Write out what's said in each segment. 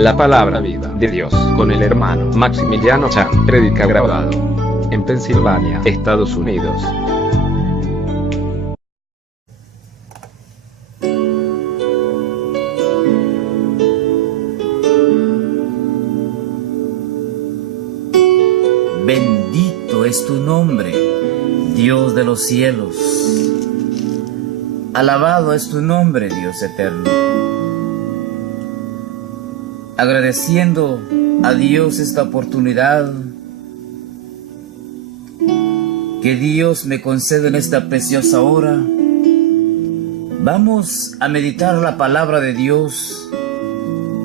La palabra vida de Dios con el hermano Maximiliano Chan, predica grabado en Pensilvania, Estados Unidos. Bendito es tu nombre, Dios de los cielos. Alabado es tu nombre, Dios eterno. Agradeciendo a Dios esta oportunidad que Dios me concede en esta preciosa hora, vamos a meditar la palabra de Dios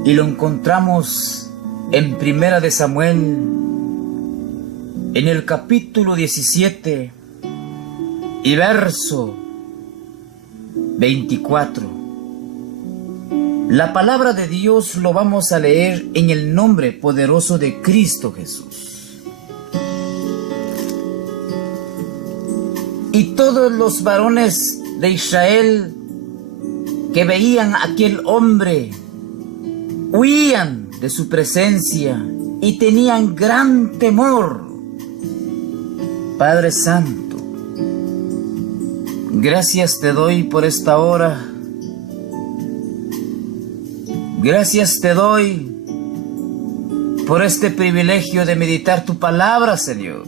y lo encontramos en Primera de Samuel, en el capítulo 17 y verso 24. La palabra de Dios lo vamos a leer en el nombre poderoso de Cristo Jesús. Y todos los varones de Israel que veían a aquel hombre huían de su presencia y tenían gran temor. Padre Santo, gracias te doy por esta hora. Gracias te doy por este privilegio de meditar tu palabra, Señor.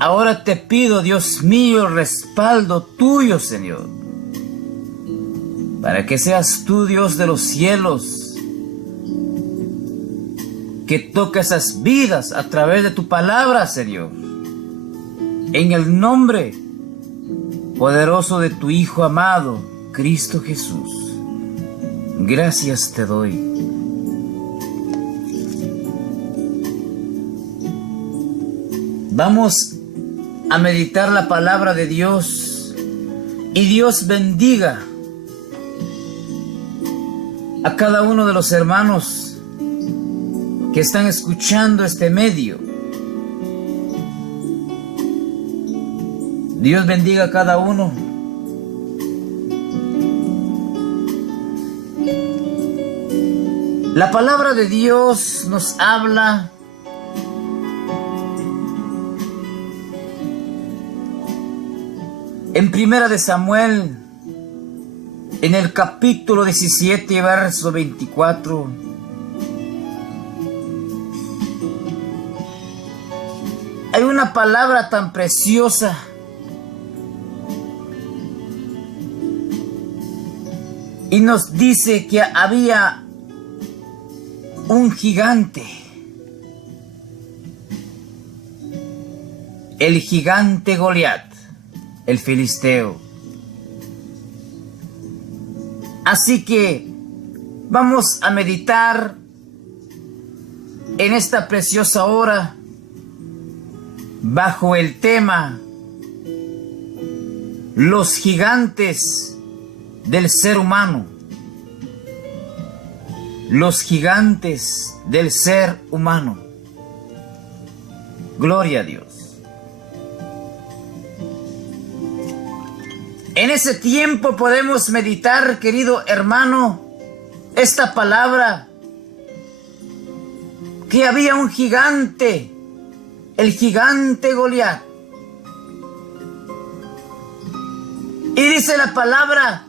Ahora te pido, Dios mío, el respaldo tuyo, Señor, para que seas tú, Dios de los cielos, que toque esas vidas a través de tu palabra, Señor, en el nombre poderoso de tu Hijo amado, Cristo Jesús. Gracias te doy. Vamos a meditar la palabra de Dios y Dios bendiga a cada uno de los hermanos que están escuchando este medio. Dios bendiga a cada uno. La palabra de Dios nos habla en Primera de Samuel, en el capítulo 17, verso 24. Hay una palabra tan preciosa y nos dice que había un gigante, el gigante Goliat, el filisteo. Así que vamos a meditar en esta preciosa hora bajo el tema los gigantes del ser humano. Los gigantes del ser humano. Gloria a Dios. En ese tiempo podemos meditar, querido hermano, esta palabra, que había un gigante, el gigante Goliat. Y dice la palabra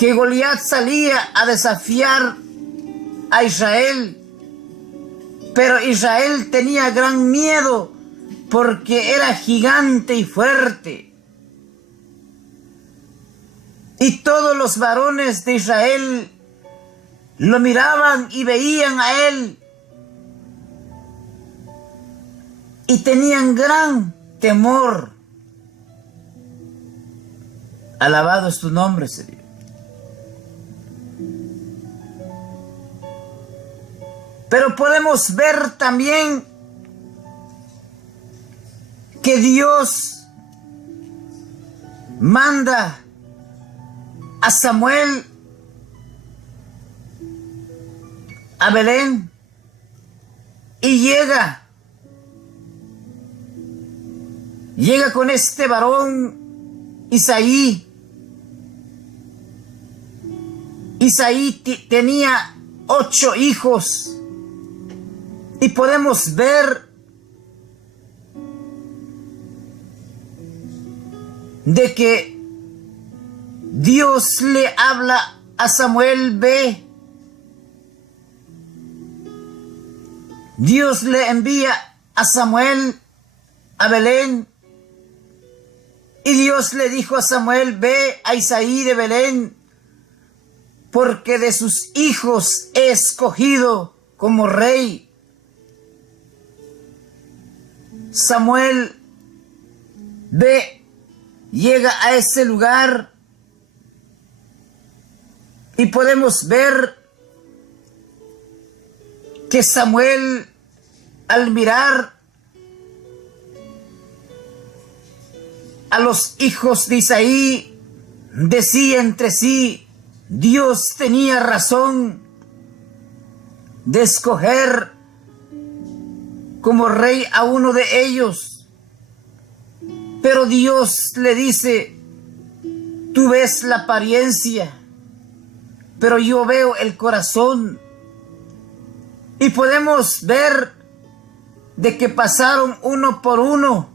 que Goliat salía a desafiar a Israel, pero Israel tenía gran miedo porque era gigante y fuerte. Y todos los varones de Israel lo miraban y veían a él y tenían gran temor. Alabado es tu nombre, Señor. Pero podemos ver también que Dios manda a Samuel a Belén y llega con este varón Isaí Isaí tenía 8 hijos. Y podemos ver de que Dios le habla a Samuel, ve. Dios le envía a Samuel a Belén. Y Dios le dijo a Samuel, ve a Isaí de Belén, porque de sus hijos he escogido como rey. Samuel ve, llega a ese lugar y podemos ver que Samuel, al mirar a los hijos de Isaí, decía entre sí, Dios tenía razón de escoger como rey a uno de ellos. Pero Dios le dice, tú ves la apariencia, pero yo veo el corazón. Y podemos ver de que pasaron uno por uno,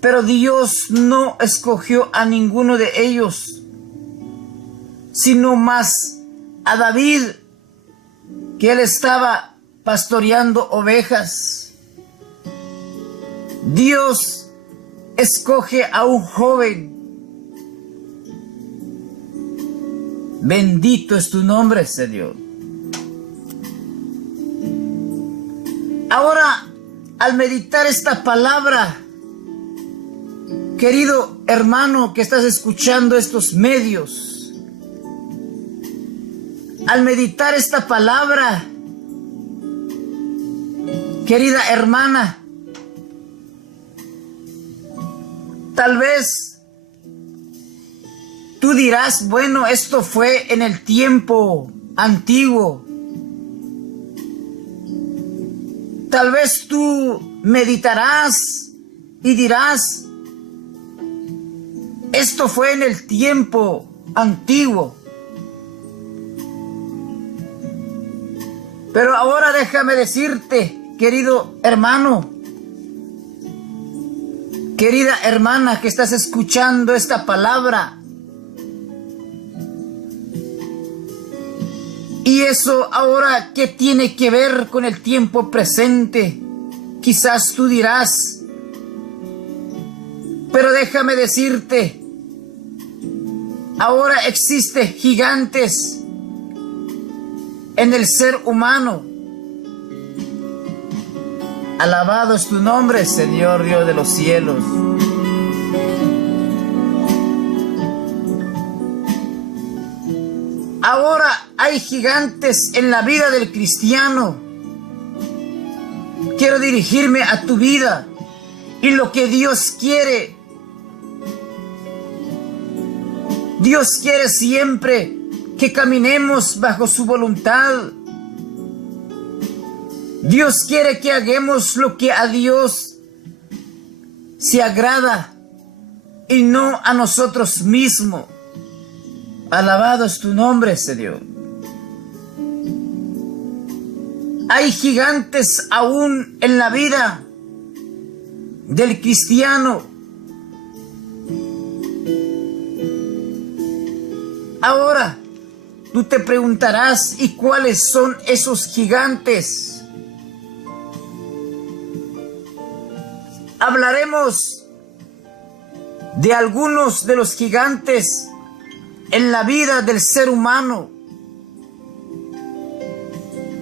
pero Dios no escogió a ninguno de ellos, sino más a David, que él estaba pastoreando ovejas. Dios escoge a un joven. Bendito es tu nombre, Señor. Ahora, al meditar esta palabra, querido hermano que estás escuchando estos medios, al meditar esta palabra, querida hermana, tal vez tú dirás, bueno, esto fue en el tiempo antiguo. Tal vez tú meditarás y dirás, esto fue en el tiempo antiguo. Pero ahora déjame decirte, querido hermano, querida hermana que estás escuchando esta palabra, y eso ahora, ¿qué tiene que ver con el tiempo presente? Quizás tú dirás, pero déjame decirte, ahora existen gigantes en el ser humano. Alabado es tu nombre, Señor Dios de los cielos. Ahora hay gigantes en la vida del cristiano. Quiero dirigirme a tu vida y lo que Dios quiere. Dios quiere siempre que caminemos bajo su voluntad. Dios quiere que hagamos lo que a Dios se agrada y no a nosotros mismos. Alabado es tu nombre, Señor. Hay gigantes aún en la vida del cristiano. Ahora, tú te preguntarás, ¿y cuáles son esos gigantes? Hablaremos de algunos de los gigantes en la vida del ser humano.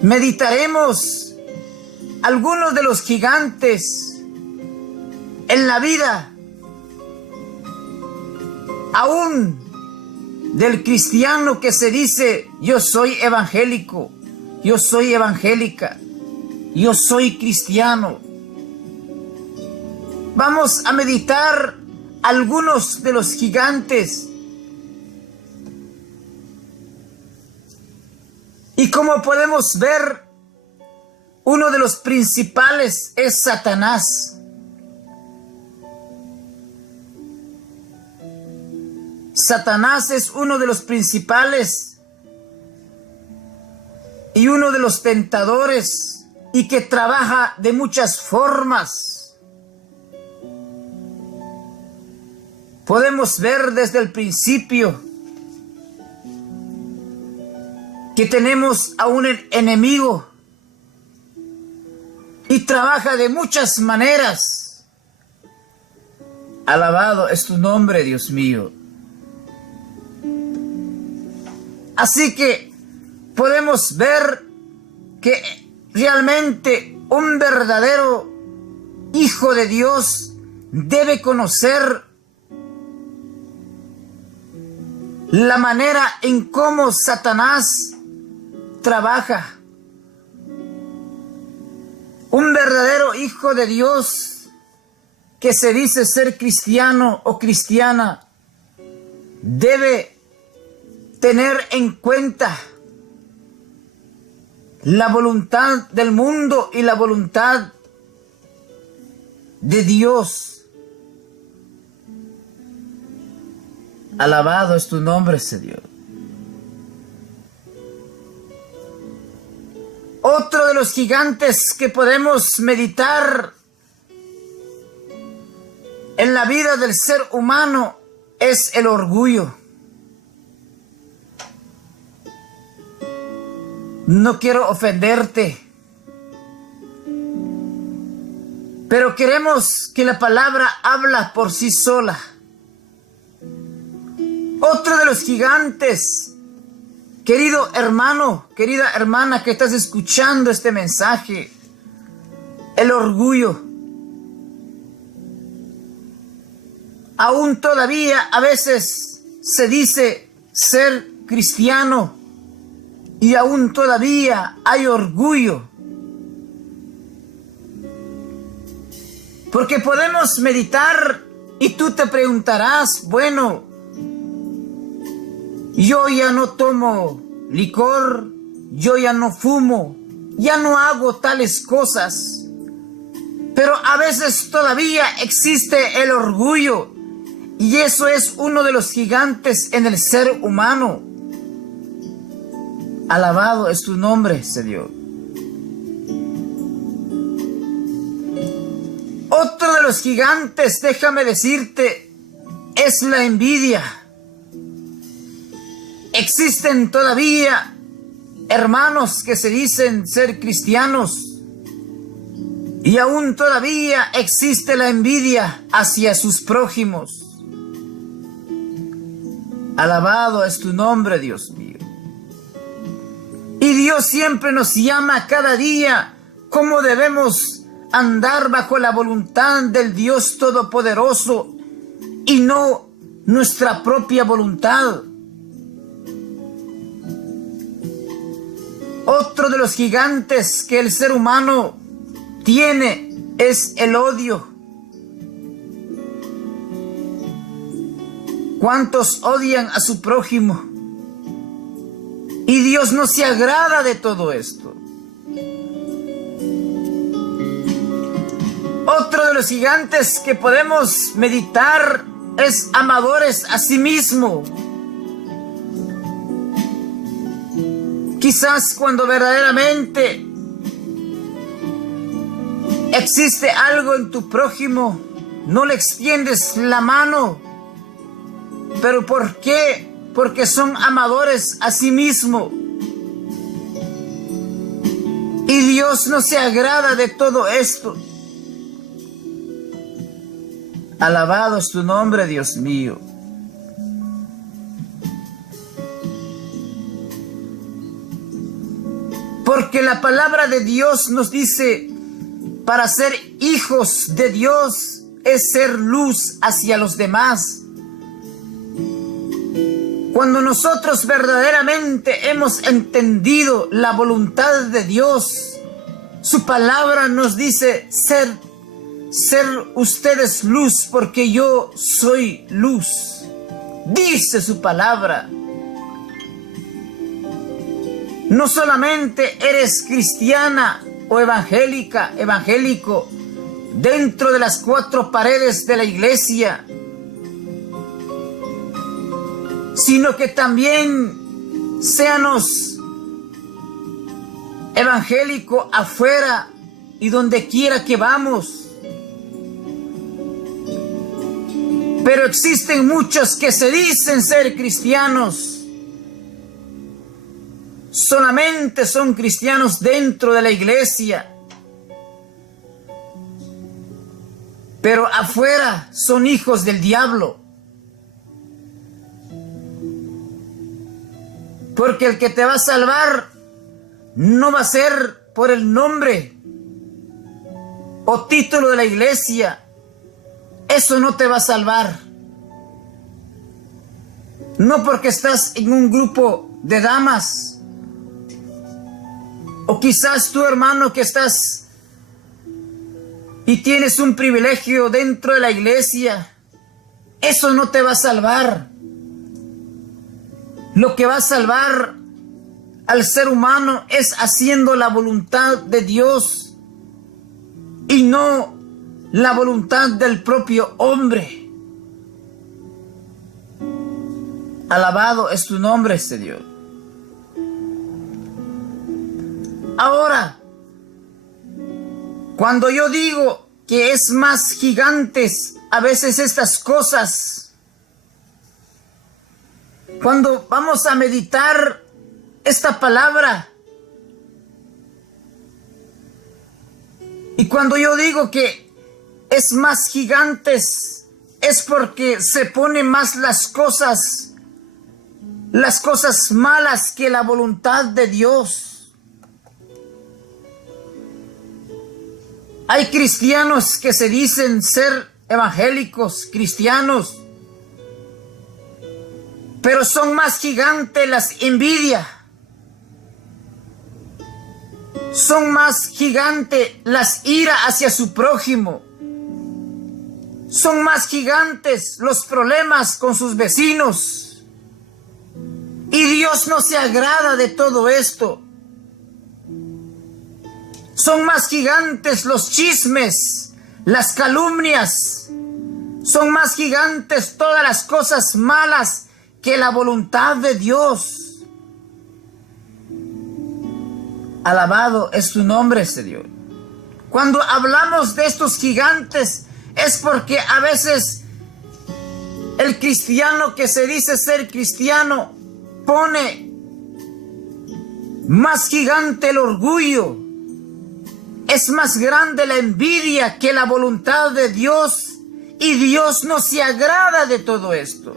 Meditaremos algunos de los gigantes en la vida aún del cristiano que se dice, yo soy evangélico, yo soy evangélica, yo soy cristiano. Vamos a meditar algunos de los gigantes. Y como podemos ver, uno de los principales es Satanás. Satanás es uno de los principales y uno de los tentadores, y que trabaja de muchas formas. Podemos ver desde el principio que tenemos a un enemigo y trabaja de muchas maneras. Alabado es tu nombre, Dios mío. Así que podemos ver que realmente un verdadero hijo de Dios debe conocer la manera en cómo Satanás trabaja. Un verdadero hijo de Dios que se dice ser cristiano o cristiana debe tener en cuenta la voluntad del mundo y la voluntad de Dios. Alabado es tu nombre, Señor. Otro de los gigantes que podemos meditar en la vida del ser humano es el orgullo. No quiero ofenderte, pero queremos que la palabra habla por sí sola. Otro de los gigantes, querido hermano, querida hermana que estás escuchando este mensaje, el orgullo. Aún todavía a veces se dice ser cristiano y aún todavía hay orgullo. Porque podemos meditar y tú te preguntarás, bueno, yo ya no tomo licor, yo ya no fumo, ya no hago tales cosas. Pero a veces todavía existe el orgullo, y eso es uno de los gigantes en el ser humano. Alabado es tu nombre, Señor. Otro de los gigantes, déjame decirte, es la envidia. Existen todavía hermanos que se dicen ser cristianos y aún todavía existe la envidia hacia sus prójimos. Alabado es tu nombre, Dios mío. Y Dios siempre nos llama cada día cómo debemos andar bajo la voluntad del Dios Todopoderoso y no nuestra propia voluntad. Otro de los gigantes que el ser humano tiene es el odio. ¿Cuántos odian a su prójimo? Y Dios no se agrada de todo esto. Otro de los gigantes que podemos meditar es amadores a sí mismo. Quizás cuando verdaderamente existe algo en tu prójimo, no le extiendes la mano. ¿Pero por qué? Porque son amadores a sí mismo. Y Dios no se agrada de todo esto. Alabado es tu nombre, Dios mío. Porque la palabra de Dios nos dice, para ser hijos de Dios es ser luz hacia los demás. Cuando nosotros verdaderamente hemos entendido la voluntad de Dios, su palabra nos dice ser ustedes luz porque yo soy luz. Dice su palabra. No solamente eres cristiana o evangélica, evangélico, dentro de las 4 paredes de la iglesia, sino que también seamos evangélicos afuera y donde quiera que vamos. Pero existen muchos que se dicen ser cristianos, solamente son cristianos dentro de la iglesia, pero afuera son hijos del diablo. Porque el que te va a salvar no va a ser por el nombre o título de la iglesia. Eso no te va a salvar. No porque estás en un grupo de damas. O quizás tú, hermano, que estás y tienes un privilegio dentro de la iglesia. Eso no te va a salvar. Lo que va a salvar al ser humano es haciendo la voluntad de Dios y no la voluntad del propio hombre. Alabado es tu nombre, Señor. Ahora, cuando yo digo que es más gigantes a veces estas cosas, cuando vamos a meditar esta palabra, y cuando yo digo que es más gigantes, es porque se ponen más las cosas malas que la voluntad de Dios. Hay cristianos que se dicen ser evangélicos, cristianos, pero son más gigantes las envidias. Son más gigantes las iras hacia su prójimo. Son más gigantes los problemas con sus vecinos. Y Dios no se agrada de todo esto. Son más gigantes los chismes, las calumnias. Son más gigantes todas las cosas malas que la voluntad de Dios. Alabado es tu nombre, Señor. Cuando hablamos de estos gigantes es porque a veces el cristiano que se dice ser cristiano pone más gigante el orgullo. Es más grande la envidia que la voluntad de Dios, y Dios no se agrada de todo esto.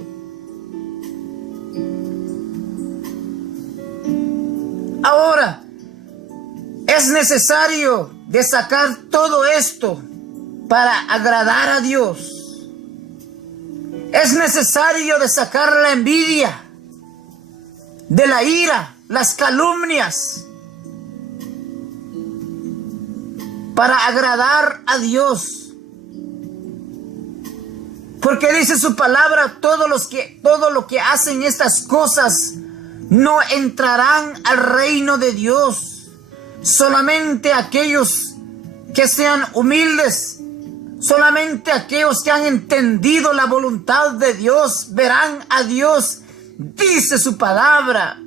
Ahora, es necesario de sacar todo esto para agradar a Dios. Es necesario de sacar la envidia, de la ira, las calumnias, para agradar a Dios. Porque dice su palabra, todo lo que hacen estas cosas no entrarán al reino de Dios. Solamente aquellos que sean humildes, solamente aquellos que han entendido la voluntad de Dios verán a Dios, dice su palabra.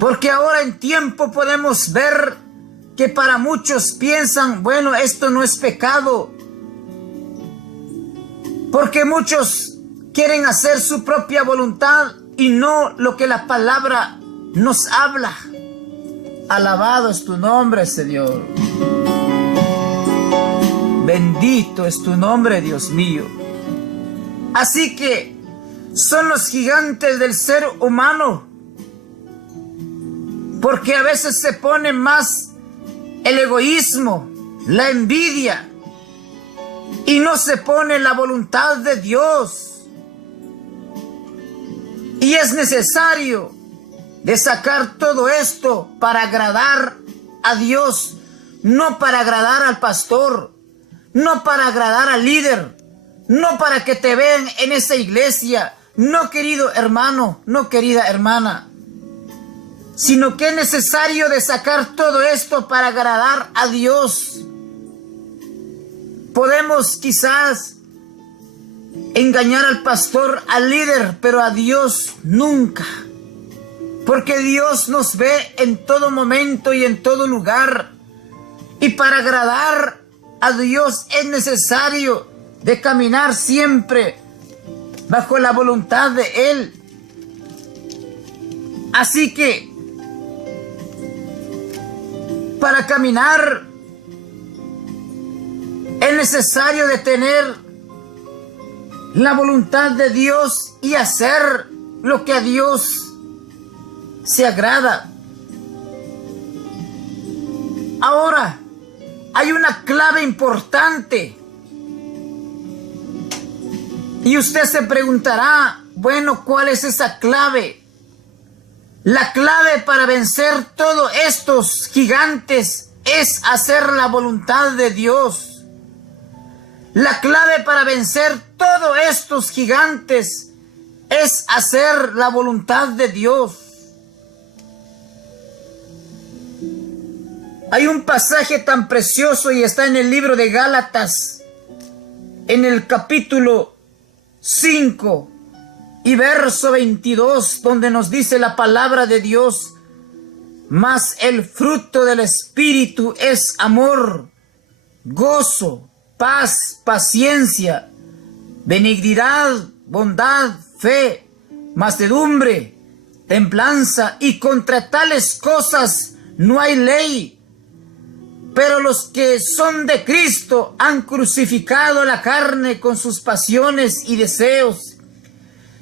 Porque ahora en tiempo podemos ver que para muchos piensan, bueno, esto no es pecado. Porque muchos quieren hacer su propia voluntad y no lo que la palabra nos habla. Alabado es tu nombre, Señor. Bendito es tu nombre, Dios mío. Así que son los gigantes del ser humano. Porque a veces se pone más el egoísmo, la envidia, y no se pone la voluntad de Dios. Y es necesario de sacar todo esto para agradar a Dios, no para agradar al pastor, no para agradar al líder, no para que te vean en esa iglesia, no, querido hermano, no, querida hermana, sino que es necesario de sacar todo esto para agradar a Dios. Podemos quizás engañar al pastor, al líder, pero a Dios nunca. Porque Dios nos ve en todo momento y en todo lugar. Y para agradar a Dios es necesario de caminar siempre bajo la voluntad de Él. Así que, para caminar, es necesario de tener la voluntad de Dios y hacer lo que a Dios se agrada. Ahora, hay una clave importante. Y usted se preguntará, bueno, ¿cuál es esa clave? La clave para vencer todos estos gigantes es hacer la voluntad de Dios. La clave para vencer todos estos gigantes es hacer la voluntad de Dios. Hay un pasaje tan precioso y está en el libro de Gálatas, en el capítulo 5 y verso 22, donde nos dice la palabra de Dios: mas el fruto del Espíritu es amor, gozo, paz, paciencia, benignidad, bondad, fe, mansedumbre, templanza, y contra tales cosas no hay ley. Pero los que son de Cristo han crucificado la carne con sus pasiones y deseos.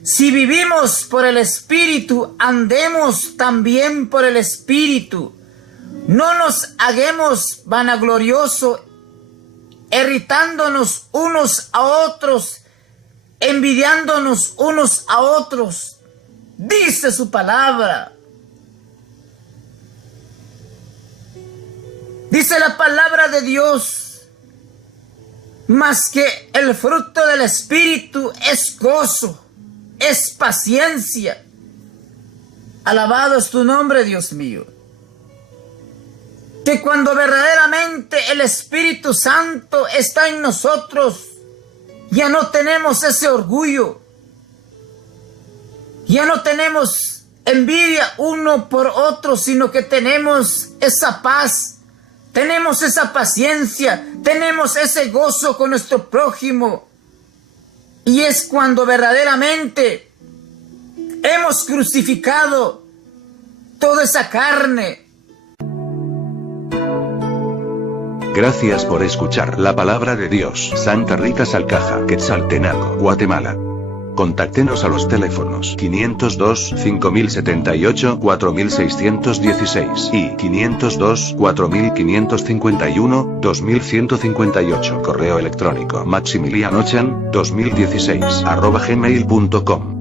Si vivimos por el Espíritu, andemos también por el Espíritu. No nos hagamos vanagloriosos, irritándonos unos a otros, envidiándonos unos a otros. Dice su palabra. Dice la palabra de Dios, mas que el fruto del Espíritu es gozo, es paciencia. Alabado es tu nombre, Dios mío. Que cuando verdaderamente el Espíritu Santo está en nosotros, ya no tenemos ese orgullo, ya no tenemos envidia uno por otro, sino que tenemos esa paz. Tenemos esa paciencia, tenemos ese gozo con nuestro prójimo. Y es cuando verdaderamente hemos crucificado toda esa carne. Gracias por escuchar la palabra de Dios. Santa Rita Salcaja, Quetzaltenango, Guatemala. Contáctenos a los teléfonos 502 5078 4616 y 502 4551 2158. Correo electrónico maximilianochan2016 @gmail.com.